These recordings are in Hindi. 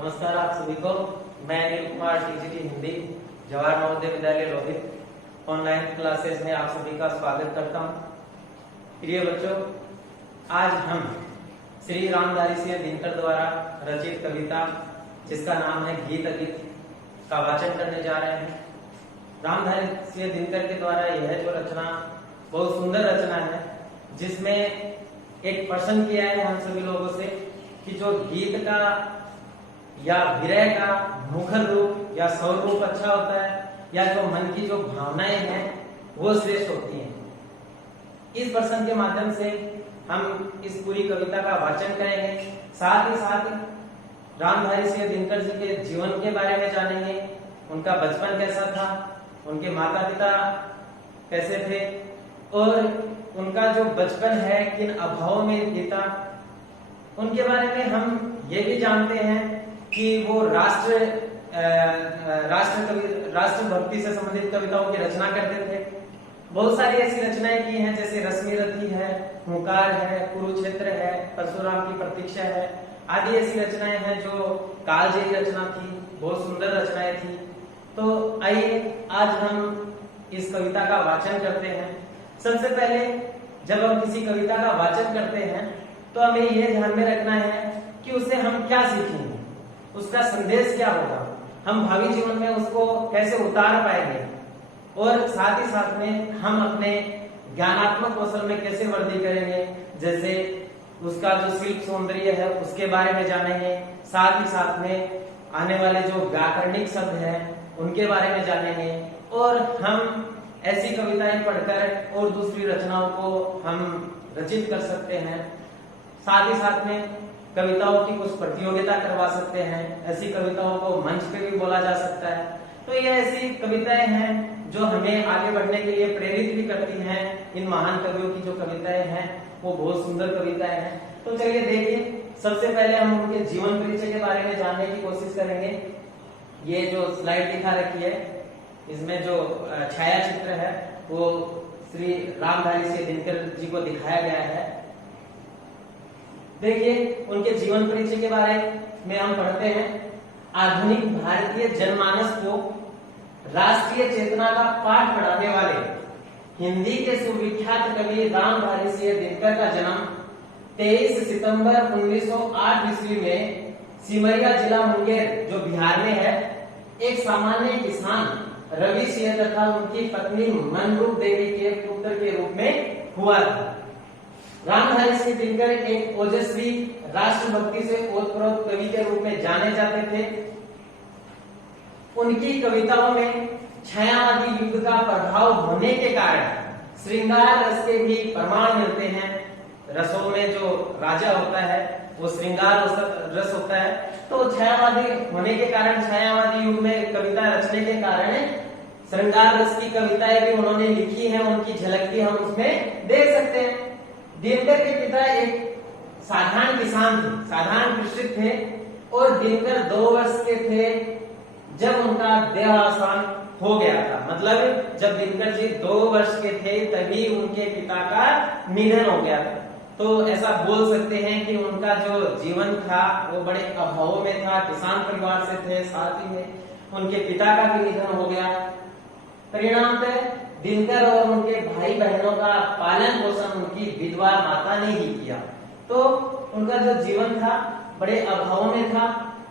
नमस्कार आप सभी को। मैं Anil Kumar TGT Hindi Jawahar Navodaya Vidyalaya Lohit online classes में आप सभी का स्वागत करता हूं। प्रिय बच्चों, आज हम श्री रामधारी सिंह दिनकर द्वारा रचित कविता जिसका नाम है गीत अगीत का वाचन करने जा रहे हैं। रामधारी सिंह दिनकर के द्वारा यह जो रचना बहुत सुंदर रचना है, जिसमें एक प्रश्न किया है हम सभी लोगों से कि जो गीत का या विरह का मुखर रूप या स्वर रूप अच्छा होता है या जो मन की जो भावनाएं हैं वो श्रेष्ठ होती हैं। इस प्रश्न के माध्यम से हम इस पूरी कविता का वाचन करेंगे। साथ ही साथ रामधारी सिंह दिनकर जी के जीवन के बारे में जानेंगे, उनका बचपन कैसा था, उनके माता पिता कैसे थे और उनका जो बचपन है किन अभावों में बीता, उनके बारे में हम ये भी जानते हैं कि वो राष्ट्रभक्ति से संबंधित कविताओं की रचना करते थे। बहुत सारी ऐसी रचनाएं की हैं, जैसे रश्मि रथी है, हुंकार है, कुरुक्षेत्र है, परशुराम की प्रतीक्षा है, आदि ऐसी रचनाएं हैं जो कालजयी रचना थी, बहुत सुंदर रचनाएं थी। तो आइए आज हम इस कविता का वाचन करते हैं। सबसे पहले जब हम किसी कविता का वाचन करते हैं तो हमें यह ध्यान में रखना है कि उससे हम क्या सीखेंगे, उसका संदेश क्या होगा, हम भावी जीवन में उसको कैसे उतार पाएंगे और साथ ही साथ में हम अपने ज्ञानात्मक कौशल में कैसे वृद्धि करेंगे। जैसे उसका जो शिल्प सौंदर्य है उसके बारे में जानेंगे, साथ ही साथ में आने वाले जो व्याकरणिक शब्द हैं उनके बारे में जानेंगे और हम ऐसी कविताएं पढ़कर और दूसरी रचनाओं को हम रचित कर सकते हैं। साथ ही साथ में कविताओं की कुछ प्रतियोगिता करवा सकते हैं, ऐसी कविताओं को मंच पे भी बोला जा सकता है। तो ये ऐसी कविताएं हैं जो हमें आगे बढ़ने के लिए प्रेरित भी करती हैं। इन महान कवियों की जो कविताएं हैं वो बहुत सुंदर कविताएं हैं। तो चलिए देखिए, सबसे पहले हम उनके जीवन परिचय के बारे में जानने की कोशिश करेंगे। ये जो स्लाइड दिखा रखी है, इसमें जो छाया चित्र है वो श्री रामधारी सिंह दिनकर जी को दिखाया गया है। देखिए उनके जीवन परिचय के बारे में हम पढ़ते हैं। आधुनिक भारतीय जनमानस को राष्ट्रीय चेतना का पाठ पढ़ाने वाले हिंदी के सुविख्यात कवि रामधारी सिंह दिनकर का जन्म 23 सितंबर 1908 ईस्वी में सिमरिया जिला मुंगेर जो बिहार में है, एक सामान्य किसान रवि सिंह तथा उनकी पत्नी मनरूप देवी के पुत्र के रूप में हुआ था। रामधारी सिंह दिनकर एक ओजस्वी राष्ट्रभक्ति से ओतप्रोत कवि के रूप में जाने जाते थे। उनकी कविताओं में छायावादी युग का प्रभाव होने के कारण श्रृंगार रस के भी प्रमाण मिलते हैं। रसों में जो राजा होता है वो श्रृंगार रस होता है। तो छायावादी होने के कारण, छायावादी युग में कविता रचने के कारण श्रृंगार रस की कविताएं भी उन्होंने लिखी हैं, उनकी झलक भी हम उसमें देख सकते हैं। दिनकर के पिता एक साधारण किसान थे, साधारण कृषक थे और दिनकर 2 वर्ष के थे जब उनका देहावसान हो गया था। मतलब जब दिनकर जी 2 वर्ष के थे तभी उनके पिता का निधन हो गया था। तो ऐसा बोल सकते हैं कि उनका जो जीवन था वो बड़े अभावों में था, किसान परिवार से थे, साथ ही में उनके पिता का भी निधन हो गया। परिणामतः दिनकर और उनके भाई बहनों का पालन पोषण उनकी विधवा माता ने ही किया। तो उनका जो जीवन था बड़े अभावों में था।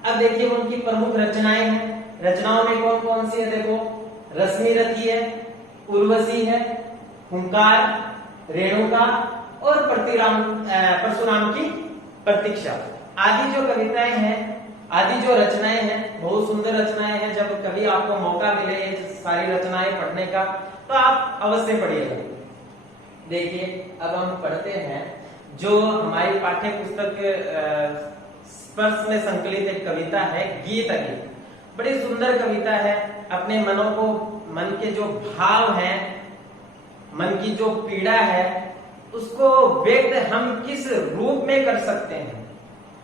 अब देखिए उनकी प्रमुख रचनाएं हैं। रचनाओं में कौन कौन सी है? देखो, रश्मि रथी है, उर्वशी है, हुंकार, रेणुका और परशुराम की प्रतीक्षा आदि जो कविताएं हैं, आदि जो रचनाएं हैं, बहुत सुंदर रचनाएं हैं। जब कभी आपको मौका मिले ये सारी रचनाएं पढ़ने का तो आप अवश्य पढ़िएगा। देखिए अब हम पढ़ते हैं जो हमारी पाठ्य पुस्तक स्पर्श में संकलित एक कविता है गीत अगीत। बड़ी सुंदर कविता है। अपने मन के जो भाव हैं, मन की जो पीड़ा है उसको व्यक्त हम किस रूप में कर सकते हैं,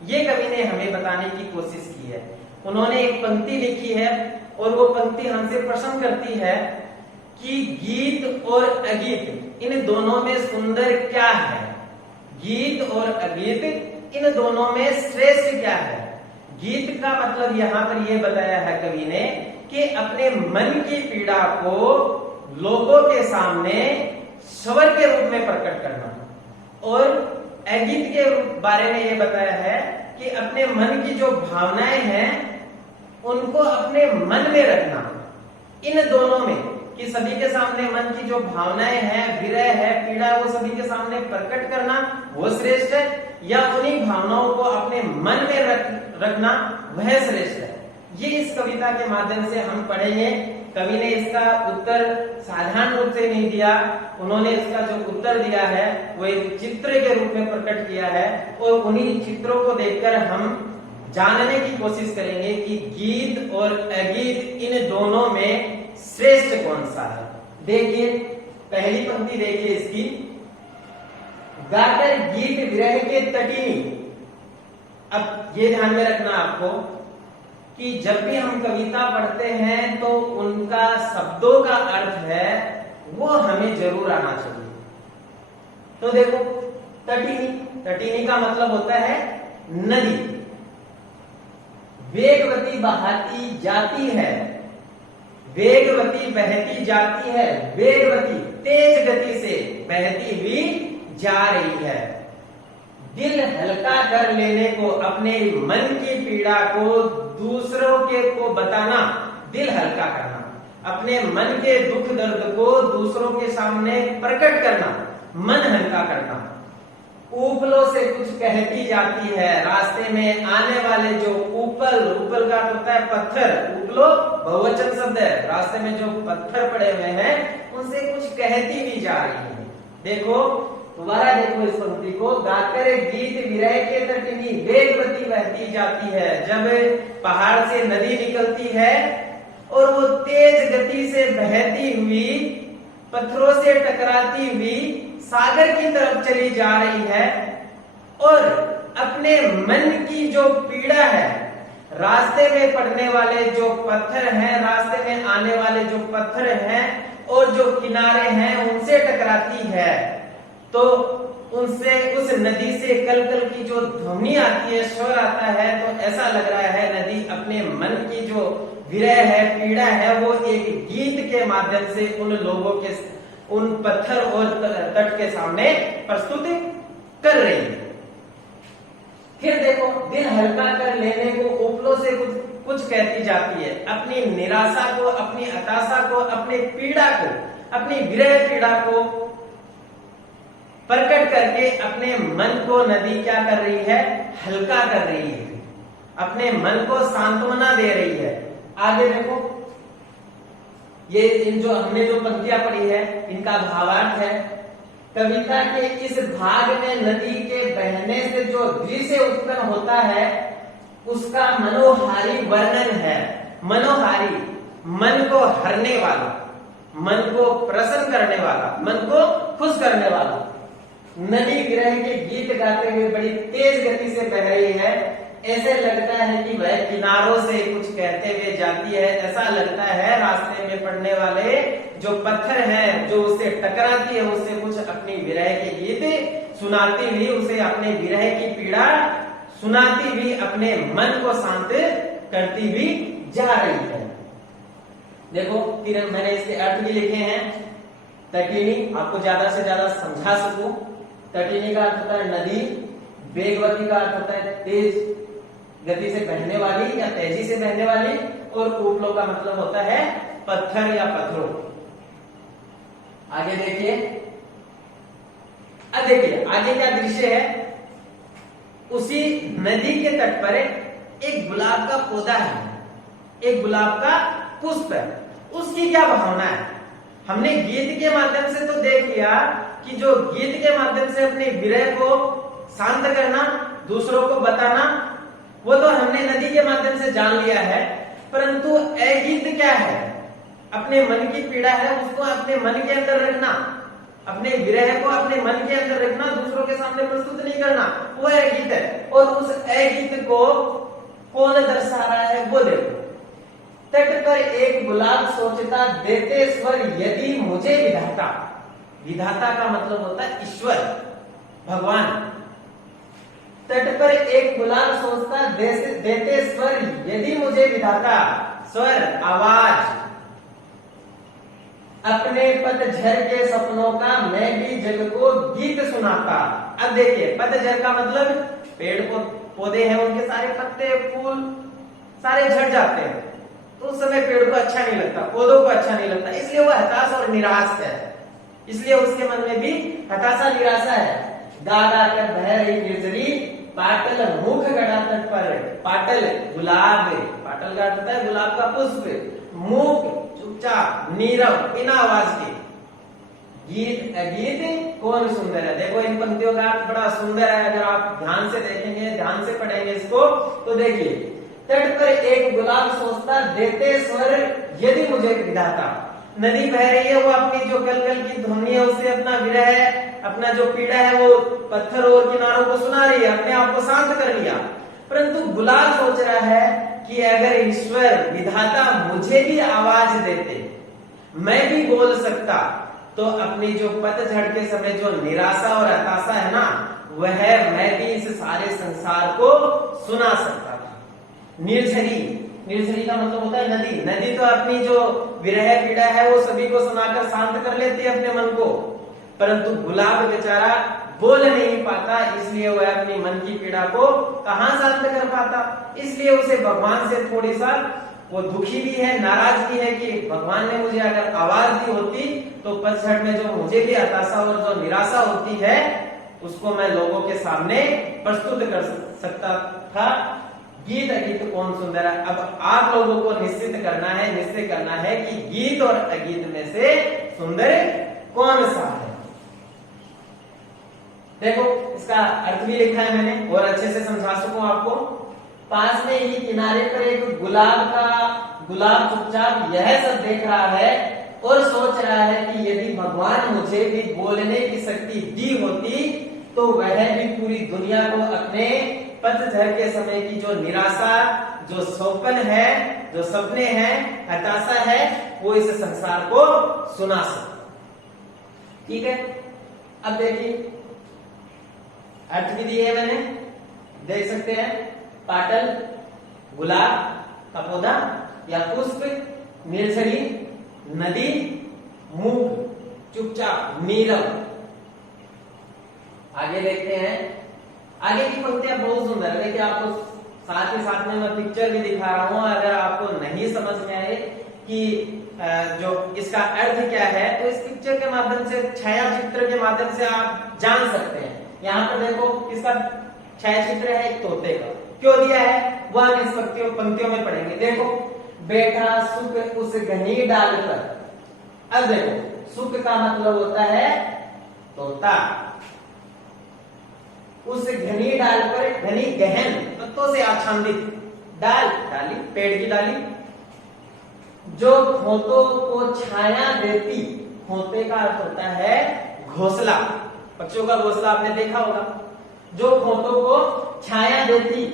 ये कवि ने हमें बताने की कोशिश की है। उन्होंने एक पंक्ति लिखी है और वो पंक्ति हमसे प्रश्न करती है कि गीत और अगीत इन दोनों में सुंदर क्या है, गीत और अगीत इन दोनों में श्रेष्ठ क्या है। गीत का मतलब यहाँ पर यह बताया है कवि ने कि अपने मन की पीड़ा को लोगों के सामने स्वर के रूप में प्रकट करना। और अगीत के बारे में यह बताया है कि अपने मन की जो भावनाएं हैं उनको अपने मन में रखना। इन दोनों में कि सभी के सामने मन की जो भावनाएं हैं, विरह है, पीड़ा, वो सभी के सामने प्रकट करना वो श्रेष्ठ है, या उन्हीं भावनाओं को अपने मन में रखना वह श्रेष्ठ है। ये इस कविता के माध्यम से हम पढ़ेंगे। कवि ने इसका उत्तर साधारण रूप से नहीं दिया, उन्होंने इसका जो उत्तर दिया है वो एक चित्र के रूप में प्रकट किया है, और उन्हीं चित्रों को देखकर हम जानने की कोशिश करेंगे कि गीत और अगीत इन दोनों में श्रेष्ठ कौन सा है। देखिए पहली पंक्ति देखिए इसकी, गाकर गीत विरह के तटिनी। अब ये ध्यान में रखना आपको कि जब भी हम कविता पढ़ते हैं तो उनका शब्दों का अर्थ है वो हमें जरूर आना चाहिए। तो देखो तटिनी, तटिनी का मतलब होता है नदी। वेगवती बहाती जाती है, वेगवती बहती जाती है, वेगवती तेज गति से बहती हुई जा रही है। दिल हल्का कर लेने को, अपने मन की पीड़ा को दूसरों के को बताना, दिल हल्का करना, अपने मन के दुख दर्द को दूसरों के सामने प्रकट करना, मन हल्का करना। उपलों से कुछ कहती जाती है, रास्ते में आने वाले जो उपल, उपल का होता है पत्थर, उपलो बहुवचन शब्द है, रास्ते में जो पत्थर पड़े हुए हैं उनसे कुछ कहती भी जा रही है। देखो दोबारा देखो इस पंक्ति को, गाकर गीत विरह के तटिनी वेगवती बहती जाती है। जब पहाड़ से नदी निकलती है और वो तेज गति से बहती हुई, पत्थरों से टकराती हुई सागर की तरफ चली जा रही है, और अपने मन की जो पीड़ा है, रास्ते में पड़ने वाले जो पत्थर हैं, रास्ते में आने वाले जो पत्थर हैं और जो किनारे हैं उनसे टकराती है, तो उनसे, उस नदी से कल कल की जो ध्वनि आती है, स्वर आता है, तो ऐसा लग रहा है नदी अपने मन की जो विरह है, पीड़ा है, वो एक गीत के माध्यम से उन लोगों के, उन पत्थर और तट के सामने प्रस्तुत कर रही है। फिर देखो, दिल हल्का कर लेने को उपलों से कुछ कहती जाती है, अपनी निराशा को, अपनी हताशा को, अपनी पीड़ा को, अपनी विरह पीड़ा को प्रकट करके अपने मन को नदी क्या कर रही है, हल्का कर रही है, अपने मन को सांत्वना दे रही है। आगे देखो, ये इन जो हमने जो पंक्तियां पढ़ी है इनका भावार्थ है। कविता के इस भाग में नदी के बहने से जो दृश्य उत्पन्न होता है उसका मनोहारी वर्णन है। मनोहारी, मन को हरने वाला, मन को प्रसन्न करने वाला, मन को खुश करने वाला। नदी विरह के गीत गाते हुए बड़ी तेज गति से बह रही है, ऐसे लगता है कि वह किनारों से कुछ कहते हुए जाती है। ऐसा लगता है रास्ते में पड़ने वाले जो पत्थर हैं, जो उससे टकराती है, उससे कुछ अपनी विरह के गीत सुनाती हुई, उसे अपने विरह की पीड़ा सुनाती हुई, अपने मन को शांत करती हुई जा रही है। देखो फिर मैंने इसके अर्थ भी लिखे हैं। तटिनी, आपको ज्यादा से ज्यादा समझा सकूं, तटिनी का अर्थ होता है नदी, वेगवती का अर्थ होता है तेज गति से बहने वाली या तेजी से बहने वाली, और उपलों का मतलब होता है पत्थर या पत्थरों। आगे देखिए, अब देखिए आगे क्या दृश्य है। उसी नदी के तट पर एक गुलाब का पौधा है, एक गुलाब का पुष्प है। उसकी क्या भावना है? हमने गीत के माध्यम से तो देख लिया कि जो गीत के माध्यम से अपने विरह को शांत करना, दूसरों को बताना, वो तो हमने नदी के माध्यम से जान लिया है। परंतु अगीत क्या है? अपने मन की पीड़ा है, उसको अपने मन के अंदर रखना, अपने विरह को अपने मन के अंदर रखना, दूसरों के सामने प्रस्तुत नहीं करना, वो अगीत है। और उस अगीत को कौन दर्शा रहा है वो देखो। तट पर एक गुलाब सोचता देते स्वर यदि मुझे विधाता। विधाता का मतलब होता है ईश्वर, भगवान। तट पर एक गुलाब सोचता देते स्वर यदि मुझे विधाता, स्वर आवाज अपने पतझर के सपनों का मैं भी जग को गीत सुनाता। अब देखिए पतझर का मतलब पेड़ पौधे हैं, उनके सारे पत्ते फूल सारे झड़ जाते हैं, तो उस समय पेड़ को अच्छा नहीं लगता, पौधों को अच्छा नहीं लगता, इसलिए वो हताश और निराश है, इसलिए उसके मन में भी हताशा निराशा है। गा गा कर बह रही निर्जरी पाटल मुख गड़ा तट पर, पाटल गुलाब, पाटल का होता है गुलाब का पुष्प, मुख चुपचाप नीरव बिना आवाज के, गीत अगीत कौन सुंदर है। देखो इन पंक्तियों का अर्थ बड़ा सुंदर है, अगर आप ध्यान से देखेंगे ध्यान से पढ़ेंगे इसको तो देखिए, तट पर एक गुलाब सोचता देते स्वर यदि मुझे विधाता। नदी बह रही है, वो अपनी जो कल कल की ध्वनि है उससे अपना विरह, अपना जो पीड़ा है वो पत्थर और किनारों को सुना रही है, अपने आप को शांत कर लिया, परंतु गुलाब सोच रहा है कि अगर ईश्वर विधाता मुझे भी आवाज देते, मैं भी बोल सकता, तो अपनी जो पतझड़ के समय जो निराशा और हताशा है ना, वह मैं भी इस सारे संसार को सुना सकता था। निर्झरी, निर्झरी का मतलब होता है नदी, नदी तो अपनी जो विरह पीड़ा है वो सभी को सुनाकर शांत कर लेती है अपने मन को, परंतु गुलाब बेचारा बोल नहीं पाता, इसलिए वह अपनी मन की पीड़ा को कहां शांत कर पाता, इसलिए उसे भगवान से थोड़ी सा वो दुखी भी है, नाराज भी है कि भगवान ने मुझे अगर आवाज दी होती तो पतझड़ में जो मुझे भी हताशा और जो निराशा होती है उसको मैं लोगों के सामने प्रस्तुत कर सकता था। गीत अगीत कौन सुंदर है। अब आप लोगों को निश्चित करना है, निश्चय करना है कि गीत और अगीत में से सुंदर कौन सा है। देखो इसका अर्थ भी लिखा है मैंने और अच्छे से समझा सकूं आपको। पास में ही किनारे पर एक गुलाब चुपचाप यह सब देख रहा है और सोच रहा है कि यदि भगवान मुझे भी बोलने की शक्ति दी होती तो वह भी पूरी दुनिया को अपने पतझड़ के समय की जो निराशा, जो सौपन है, जो सपने हैं, हताशा है, वो इस संसार को सुना सकता। ठीक है, अब देखिए अर्थ भी दिए है मैंने, देख सकते हैं। पाटल गुलाब का पौधा या पुष्प, निर्झरी नदी, मूक चुपचाप नीरव। आगे देखते हैं, आगे की पंक्तियां बहुत सुंदर है। देखिए आपको साथ ही साथ में मैं पिक्चर भी दिखा रहा हूं, अगर आपको नहीं समझ में आए कि जो इसका अर्थ क्या है तो इस पिक्चर के माध्यम से, छाया चित्र के माध्यम से आप जान सकते हैं। यहाँ पर देखो इसका छाया चित्र है एक तोते का, क्यों दिया है वह हम इस पंक्तियों में पढ़ेंगे। देखो बैठा सुख उस घनी डाल पर। अब देखो सुख का मतलब होता है तोता, उस घनी डाल पर, घनी गहन पत्तों से आच्छादित डाल, डाली पेड़ की डाली, जो खोतों को छाया देती। खोते का अर्थ होता है घोंसला, पक्षियों का घोंसला आपने देखा होगा, जो खोतों को छाया देती।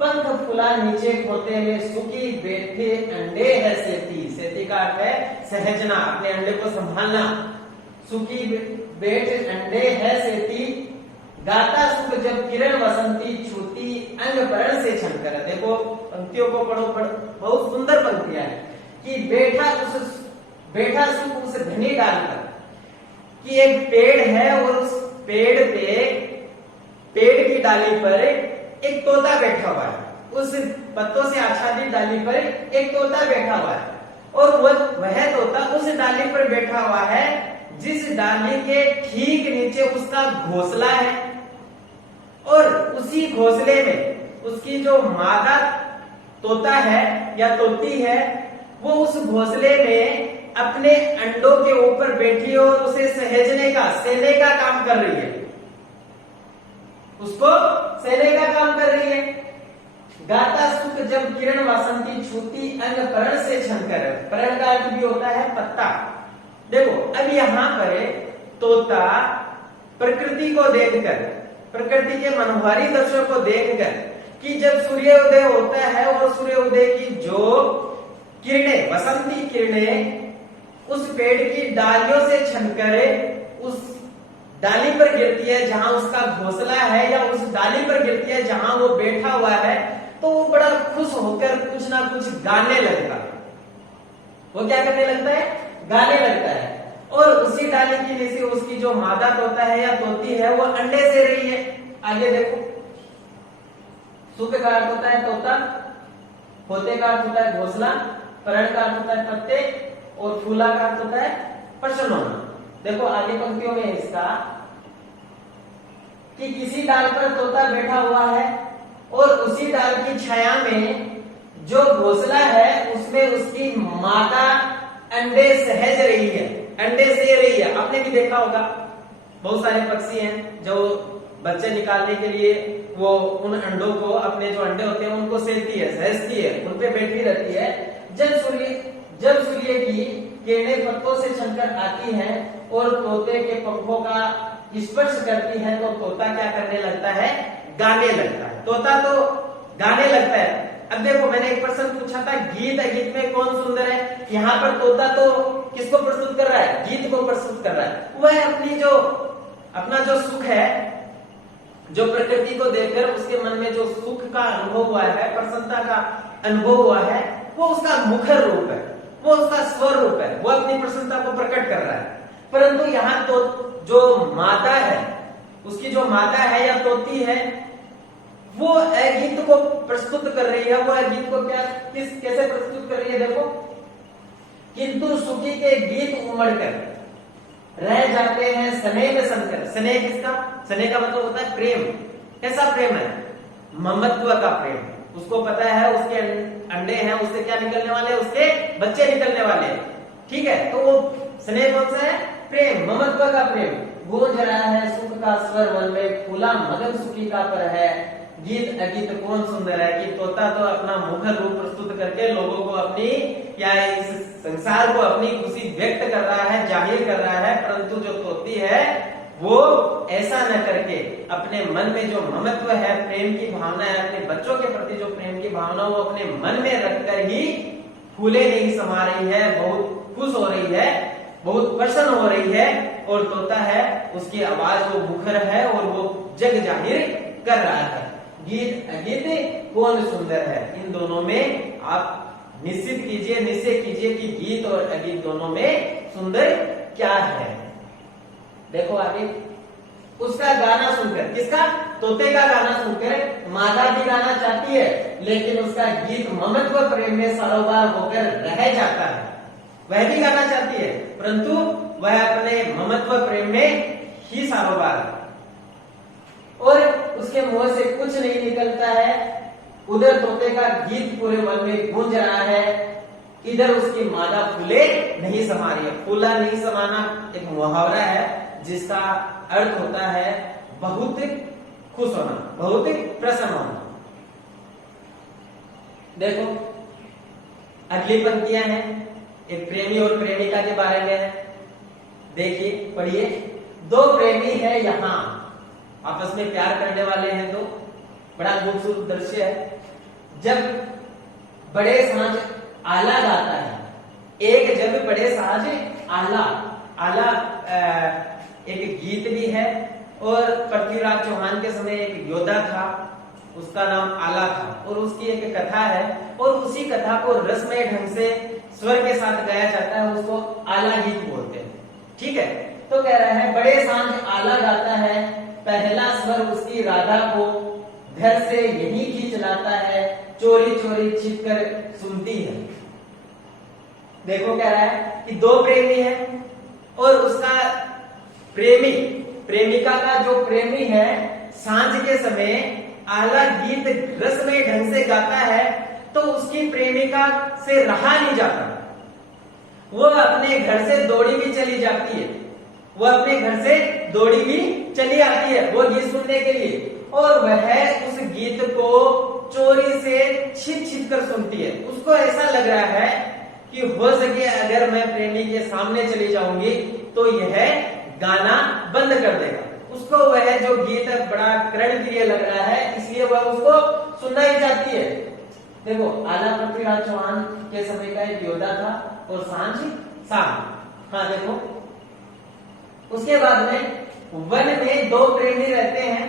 पंख फुला नीचे खोते में सुखी बैठे अंडे है सेती। सेती का अर्थ है सहजना, अपने अंडे को संभालना। सुखी बैठ अंडे है सेती, गाता सुख जब किरण वसंती छूती अंग वरण से छनकर। देखो पंक्तियों को पढ़ो, बहुत सुंदर पंक्तियां हैं कि बैठा सुख उस घनी डाल पर, कि एक पेड़ है और उस पेड़ पे, पेड़ की डाली पर एक तोता बैठा हुआ है, उस पत्तों से आच्छादित डाली पर एक तोता बैठा हुआ है, और वह तोता उस डाली पर बैठा हुआ है जिस डाली के ठीक नीचे उसका घोंसला है, और उसी घोंसले में उसकी जो मादा तोता है या तोती है वो उस घोंसले में अपने अंडों के ऊपर बैठी और उसे सहेजने का, सेने का काम कर रही है, उसको सेने का काम कर रही है। गाता सुख जब किरण वासंती छूती अंग परण से छनकर। परण का अर्थ भी होता है पत्ता। देखो अब यहाँ पर तोता प्रकृति को देखकर, प्रकृति के मनोहारी दृश्यों को देखकर, कि जब सूर्योदय होता है और सूर्योदय की जो किरणें, वसंती किरणें उस पेड़ की डालियों से छनकर उस डाली पर गिरती है जहां उसका घोंसला है, या उस डाली पर गिरती है जहां वो बैठा हुआ है, तो वो बड़ा खुश होकर कुछ ना कुछ गाने लगता है। वो क्या करने लगता है? गाने लगता है। और उसी डाली के नीचे उसकी जो मादा तोता है या तोती है वो अंडे से रही है। आगे देखो, सुख का अर्थ होता है तोता, होते का अर्थ होता है घोंसला, परण का अर्थ होता है पत्ते, और फूला का अर्थ होता है प्रसन्न होना। देखो आगे पंक्तियों में इसका कि किसी डाल पर तोता बैठा हुआ है और उसी डाल की छाया में जो घोंसला है उसमें उसकी मादा अंडे सहज रही है, अंडे से रही है। आपने भी देखा होगा बहुत सारे पक्षी हैं जो बच्चे निकालने के लिए वो उन अंडों को, अपने जो अंडे होते हैं उनको सेजती है, सहजती है, उन पे बैठी रहती है। जब सूर्य की किरणें पत्तों से छनकर आती हैं और तोते के पंखों का स्पर्श करती है तो तोता क्या करने लगता है? गाने लगता है। तोता तो गाने लगता है। अब देखो, मैंने एक प्रश्न पूछा था, गीत अगीत में कौन सुंदर है? यहाँ पर तोता तो किसको प्रस्तुत कर रहा है? गीत को प्रस्तुत कर रहा है। वह अपना जो सुख है, जो प्रकृति को देखकर उसके मन में जो सुख का अनुभव हुआ है, प्रसन्नता का अनुभव हुआ है, वो उसका मुखर रूप है, वो उसका स्वर रूप है, वो अपनी प्रसन्नता को प्रकट कर रहा है। परंतु यहाँ तो जो माता है, उसकी जो माता है या तोती है, वो गीत को प्रस्तुत कर रही है। वो गीत को कैसे प्रस्तुत कर रही है? देखो, किंतु सुखी के गीत उमड़कर रह जाते हैं स्नेह में संकर। स्नेह किसका? स्नेह का मतलब होता है प्रेम। कैसा प्रेम है? ममत्व का प्रेम। उसको पता है उसके अंडे हैं, उससे क्या निकलने वाले? उसके बच्चे निकलने वाले। ठीक है, तो वो स्नेह कौन सा है? प्रेम, ममत्व का प्रेम। गूंज रहा है सुख का स्वर वन में, फूला मगन सुखी का पर है। गीत अगीत कौन सुंदर है? कि तोता तो अपना मुखर रूप प्रस्तुत करके लोगों को अपनी या इस संसार को अपनी खुशी व्यक्त कर रहा है, जाहिर कर रहा है। परंतु जो तोती है वो ऐसा न करके अपने मन में जो ममत्व है, प्रेम की भावना है, अपने बच्चों के प्रति जो प्रेम की भावना वो अपने मन में रखकर ही फूले नहीं समा रही है, बहुत खुश हो रही है, बहुत प्रसन्न हो रही है। और तोता है, उसकी आवाज वो मुखर है और वो जग जाहिर कर रहा है। गीत अगीत कौन सुंदर है? इन दोनों में आप निश्चित कीजिए, निश्चय कीजिए कि गीत और अगीत दोनों में सुंदर क्या है। देखो आगे, उसका गाना सुनकर, किसका? तोते का गाना सुनकर मादा भी गाना चाहती है, लेकिन उसका गीत ममत्व प्रेम में सरोवर होकर रह जाता है। वह भी गाना चाहती है, परंतु वह अपने ममत्व प्रेम में ही सारोबार, और उसके मुंह से कुछ नहीं निकलता है। उधर तोते का गीत पूरे वन में गूंज रहा है, इधर उसकी मादा फूले नहीं समा रही है। फूला नहीं समाना एक मुहावरा है जिसका अर्थ होता है बहुत खुश होना, बहुत प्रसन्न होना। देखो अगली पंक्तियां हैं, एक प्रेमी और प्रेमिका के बारे में है। देखिए, पढ़िए। दो प्रेमी है यहाँ, आपस में प्यार करने वाले हैं। दो, बड़ा खूबसूरत दृश्य है। जब बड़े साँझ आला गाता है, जब बड़े साँझ आला एक गीत भी है। और पृथ्वीराज चौहान के समय एक योद्धा था, उसका नाम आला था, और उसकी एक कथा है, और उसी कथा को रसमय ढंग से स्वर के साथ गाया जाता है, उसको आला गीत बोलते हैं। ठीक है, तो कह रहा है बड़े सांझ आला गाता है, पहला स्वर उसकी राधा को घर से यही खींच लाता है, चोरी चोरी छिप कर सुनती है। देखो कह रहा है कि दो प्रेमी है, और उसका प्रेमिका का जो प्रेमी है सांझ के समय आला गीत रसमय ढंग से गाता है, तो उसकी प्रेमिका से रहा नहीं जाता। वो अपने घर से दौड़ी भी चली जाती है, वो अपने घर से दौड़ी भी चली आती है वो गीत सुनने के लिए, और वह उस गीत को चोरी से छिप छिप कर सुनती है। उसको ऐसा लग रहा है कि हो सके अगर मैं प्रेमी के सामने चली जाऊंगी तो यह गाना बंद कर देगा। उसको वह जो गीत बड़ा कर्णप्रिय लग रहा है, इसलिए वह उसको सुनना ही चाहती है। देखो आला पृथ्वीराज चौहान के समय का एक योद्धा था, और सांझ। हाँ देखो, उसके बाद में वन में दो प्रेमी रहते हैं,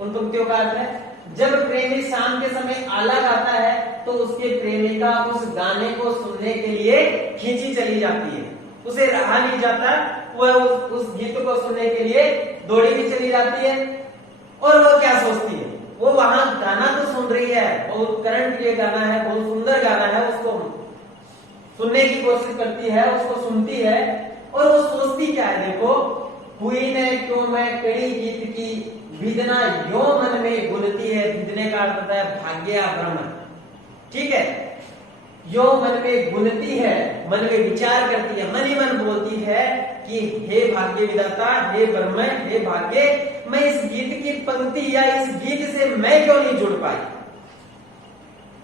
उन पंक्तियों का अर्थ है जब प्रेमी शाम के समय आला गाता है तो उसके प्रेमिका उस गाने को सुनने के लिए खींची चली जाती है, उसे रहा नहीं जाता, वह उस गीत को सुनने के लिए दौड़ी भी चली जाती है। और वो क्या सोचती है, वो वहां गाना तो सुन रही है, बहुत करंट प्रिय गाना है, बहुत सुंदर गाना है, उसको सुनने की कोशिश करती है, उसको सुनती है और वो सोचती क्या है, देखो, हुई ने क्यों मैं कड़ी गीत की विदना यो मन में गुनती है। विदने का अर्थ होता है भाग्य या ब्रह्म, ठीक है। यो मन में गुनती है, मन में विचार करती है, मन ही मन बोलती है कि हे भाग्य विधाता, हे ब्रह्म, हे भाग्य, मैं इस गीत की पंक्ति या इस गीत से मैं क्यों नहीं जुड़ पाई।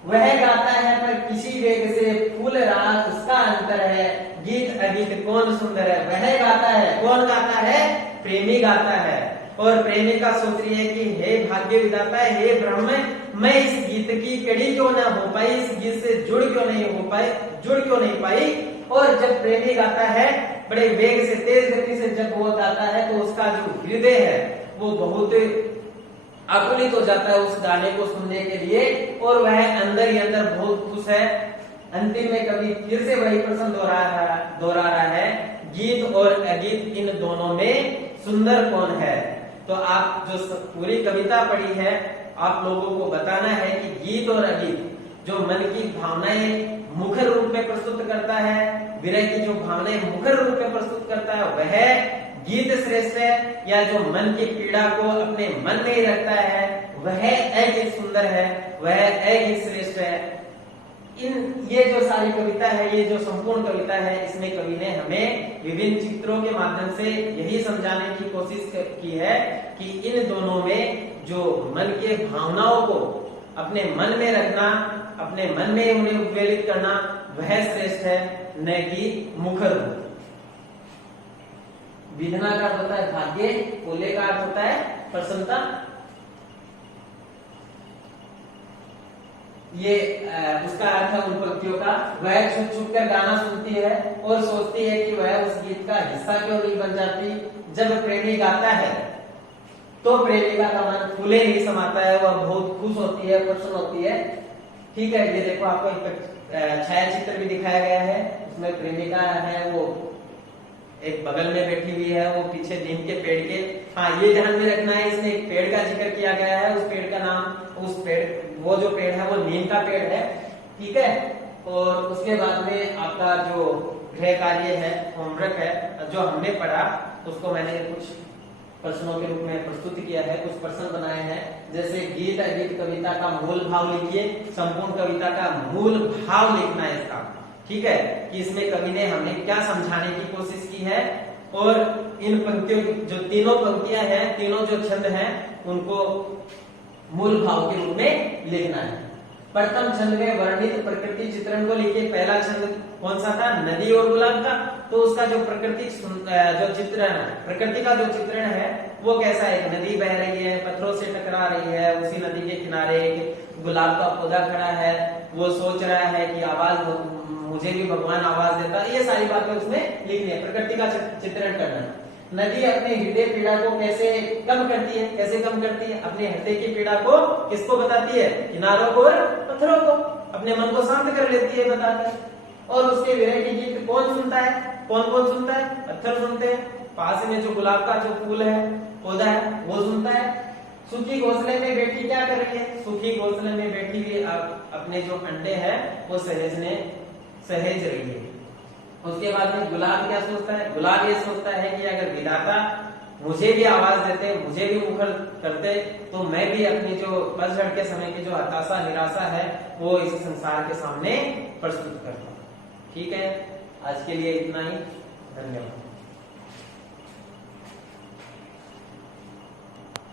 वह गाता है पर किसी वेग से फूल राग उसका अंतर है, गीत अगीत कौन सुंदर है। वह गाता है, कौन गाता है, प्रेमी गाता है, और प्रेमिका सोच रही है कि हे भाग्य विधाता, हे ब्रह्म, मैं इस गीत की कड़ी क्यों ना हो पाई, इस गीत से जुड़ क्यों नहीं पाई। और जब प्रेमी गाता है बड़े वेग से, तेज गति से जब वो गाता है तो उसका जो हृदय है वो बहुत आकुलित हो जाता है उस गाने को सुनने के लिए, और वह अंदर ही अंदर बहुत खुश है। अंतिम में कवि फिर से वही प्रश्न दोहरा रहा है, गीत और अगीत इन दोनों में सुंदर कौन है। तो आप जो पूरी कविता पढ़ी है, आप लोगों को बताना है कि गीत और अगीत जो मन की भावनाएं मुखर रूप में प्रस्तुत करता है, विरह की जो भावनाएं मुखर रूप में प्रस्तुत करता है, वह गीत श्रेष्ठ है, या जो मन की पीड़ा को अपने मन में ही रखता है वह अगीत सुंदर है, वह अगीत श्रेष्ठ है। ये जो सारी कविता है, ये जो संपूर्ण कविता है, इसमें कवि ने हमें विभिन्न चित्रों के माध्यम से यही समझाने की कोशिश की है कि इन दोनों में जो मन के भावनाओं को अपने मन में रखना, अपने मन में उन्हें उद्वेलित करना, वह श्रेष्ठ है, न कि मुखर रूप। विधना का अर्थ होता है भाग्य, कोले का अर्थ होता है प्रसन्नता। ये उसका अर्थ है उन पंक्तियों का, वह छुप छुप कर गाना सुनती है और सोचती है कि वह उस गीत का हिस्सा क्यों नहीं बन जाती। जब प्रेमी गाता है तो प्रेमिका का मन फूले नहीं समाता है, वह बहुत खुश होती है, प्रसन्न होती है, ठीक है। ये देखो, आपको एक छाया चित्र भी दिखाया गया है, उसमें प्रेमिका है, वो एक बगल में बैठी हुई है, वो पीछे नीम के पेड़ के, हाँ ये ध्यान में रखना है, इसमें एक पेड़ का जिक्र किया गया है, उस पेड़ का नाम, उस पेड़, वो जो पेड़ है वो नीम का पेड़ है, ठीक है। और उसके बाद में आपका जो गृह कार्य है, होमवर्क है, जो हमने पढ़ा उसको मैंने कुछ प्रश्नों के रूप में प्रस्तुत किया है, कुछ प्रश्न बनाए हैं, जैसे गीत अगीत कविता का मूल भाव लिखिए, संपूर्ण कविता का मूल भाव लिखना है इसका, ठीक है, कि इसमें कवि ने हमें क्या समझाने की कोशिश की है। और इन पंक्तियों, जो तीनों पंक्तियां हैं, तीनों जो छंद हैं, उनको मूल भाव के रूप में लिखना है। प्रथम छंद में वर्णित प्रकृति चित्रण को लिखिए। पहला छंद कौन सा था, नदी और गुलाब का, तो उसका जो प्रकृति जो चित्रण, प्रकृति का जो चित्रण है वो कैसा है, नदी बह रही है, पत्थरों से टकरा रही है, उसी नदी के किनारे एक गुलाब का पौधा खड़ा है, वो सोच रहा है कि आवाज मुझे भी भगवान आवाज देता है, ये सारी बातें उसमें लिखनी है, प्रकृति का चित्रण करना है। नदी अपने हृदय पीड़ा को कैसे कम करती है, कैसे कम करती है, अपने हृदय की पीड़ा को किसको बताती है, किनारों को और पत्थरों को, अपने मन को शांत कर लेती है बताकर। और उसके विरह की गीत कौन सुनता है, कौन कौन सुनता है, पत्थर सुनते हैं, पास में जो गुलाब का जो फूल है, पौधा है, वो सुनता है। सूखी घोंसले में बैठी क्या कर रही है, सूखी घोंसले में बैठी हुई अपने जो अंडे है वो सहेज रही है। उसके बाद में गुलाब क्या सोचता है, गुलाब ये सोचता है कि अगर विधाता मुझे भी आवाज देते, मुझे भी मुखर करते, तो मैं भी अपनी जो पतझड़ के समय की जो हताशा निराशा है वो इस संसार के सामने प्रस्तुत करता हूं। ठीक है, आज के लिए इतना ही, धन्यवाद।